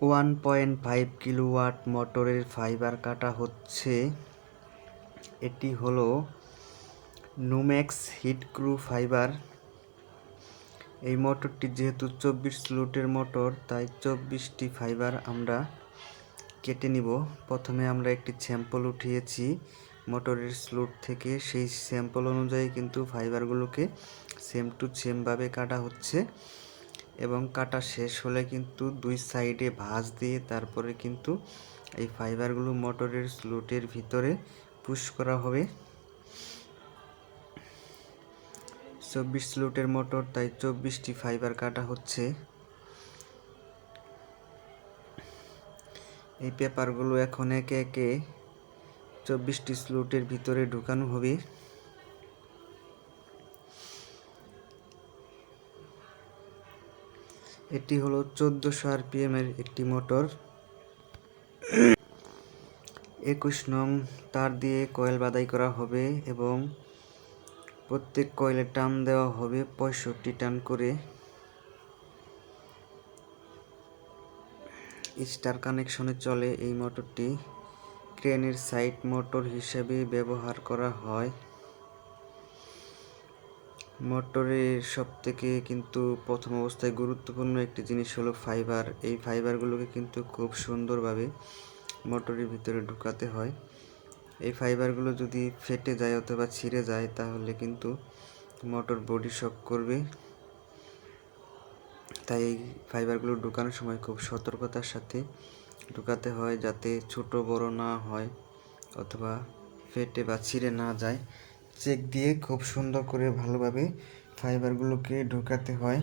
1.5 kilowatt মোটরের fibre কাটা হচ্ছে। এটি হলো নুমেক্স হিটক্রু ফাইবার। এই মোটরটি যেহেতু 24 স্লটের মোটর, তাই 24টি ফাইবার আমরা কেটে নিব। প্রথমে আমরা একটি স্যাম্পল উঠিয়েছি মোটরের স্লট থেকে। সেই স্যাম্পল অনুযায়ী কিন্তু ফাইবারগুলোকে সেম টু সেমভাবে কাটা হচ্ছে এবং কাটা শেষ হলে কিন্তু দুই সাইডে ভাঁজ দিয়ে তারপরে কিন্তু এই ফাইবারগুলো মোটরের স্লটের ভিতরে পুশ করা হবে। 24 স্লটের মোটর, তাই 24টি ফাইবার কাটা হচ্ছে। এই পেপারগুলো এখন একে একে 24টি স্লটের ভিতরে ঢুকানো হবে। এটি হলো 1400 RPM এর একটি মোটর। 21 নং তার দিয়ে কয়েল বাঁধাই করা হবে এবং প্রত্যেক কয়েলে টান দেওয়া হবে 65 টান করে। স্টার কানেকশনে চলে এই মোটরটি। ক্রেনের সাইড মোটর হিসেবে ব্যবহার করা হয়। মোটরের সবথেকে কিন্তু প্রথম অবস্থায় গুরুত্বপূর্ণ একটি জিনিস হলো ফাইবার। এই ফাইবারগুলোকে কিন্তু খুব সুন্দরভাবে মোটরের ভিতরে ঢুকাতে হয়। এই ফাইবারগুলো যদি ফেটে যায় অথবা ছিঁড়ে যায় তাহলে কিন্তু মোটর বডি শক করবে। তাই এই ফাইবারগুলো ঢুকানোর সময় খুব সতর্কতার সাথে ঢুকাতে হয়, যাতে ছোট বড় না হয় অথবা ফেটে বা ছিঁড়ে না যায়। চেক দিয়ে খুব সুন্দর করে ভালোভাবে ফাইবারগুলোকে ঢুকাতে হয়।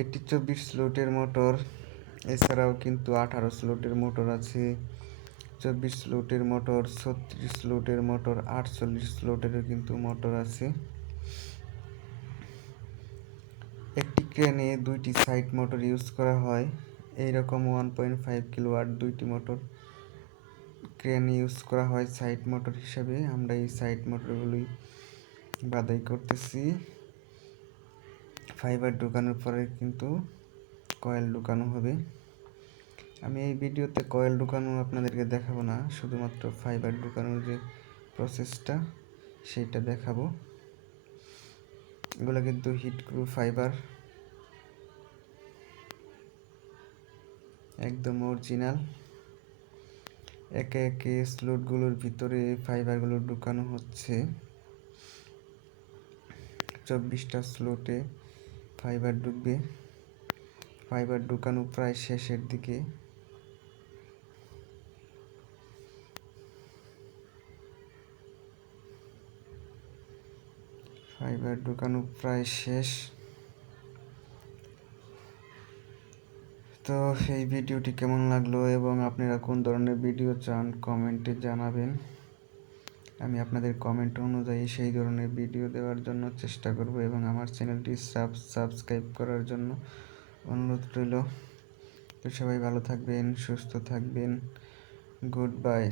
এটি 24 স্লটের মোটর। এছাড়াও কিন্তু 18 স্লটের মোটর আছে, 24 স্লটের মোটর, 36 স্লটের মোটর, 48 স্লটেরও কিন্তু মোটর আছে। একটি ক্রেনে দুইটি সাইড মোটর ইউজ করা হয়। এইরকম 1.5 কিলোওয়াট দুইটি মোটর ক্রেনে ইউজ করা হয় সাইড মোটর হিসাবে। আমরা এই সাইড মোটরগুলোই বাঁধাই করতেছি। ফাইবার ঢুকানোর পরে কিন্তু কয়েল ঢুকানো হবে। আমি এই ভিডিওতে কয়েল ঢুকানো আপনাদেরকে দেখাবো না, শুধুমাত্র ফাইবার ঢুকানোর যে প্রসেসটা সেইটা দেখাবো। এগুলো কিন্তু হিটক্রু ফাইবার, একদম অরিজিনাল। একে একে স্লটগুলোর ভিতরে ফাইবারগুলো ঢুকানো হচ্ছে। 24টা স্লটে ফাইবার ঢুকবে। ফাইবার ঢুকানো প্রায় শেষের দিকে। ফাইবার ঢুকানো প্রায় শেষ। তো এই ভিডিওটি কেমন লাগলো এবং আপনারা কোন ধরনের ভিডিও চান কমেন্টে জানাবেন। আমি আপনাদের কমেন্ট অনুযায়ী সেই ধরনের ভিডিও দেওয়ার জন্য চেষ্টা করব এবং আমার চ্যানেলটি সাবস্ক্রাইব করার জন্য অনুরোধ রইল। তো সবাই ভালো থাকবেন, সুস্থ থাকবেন। Good bye.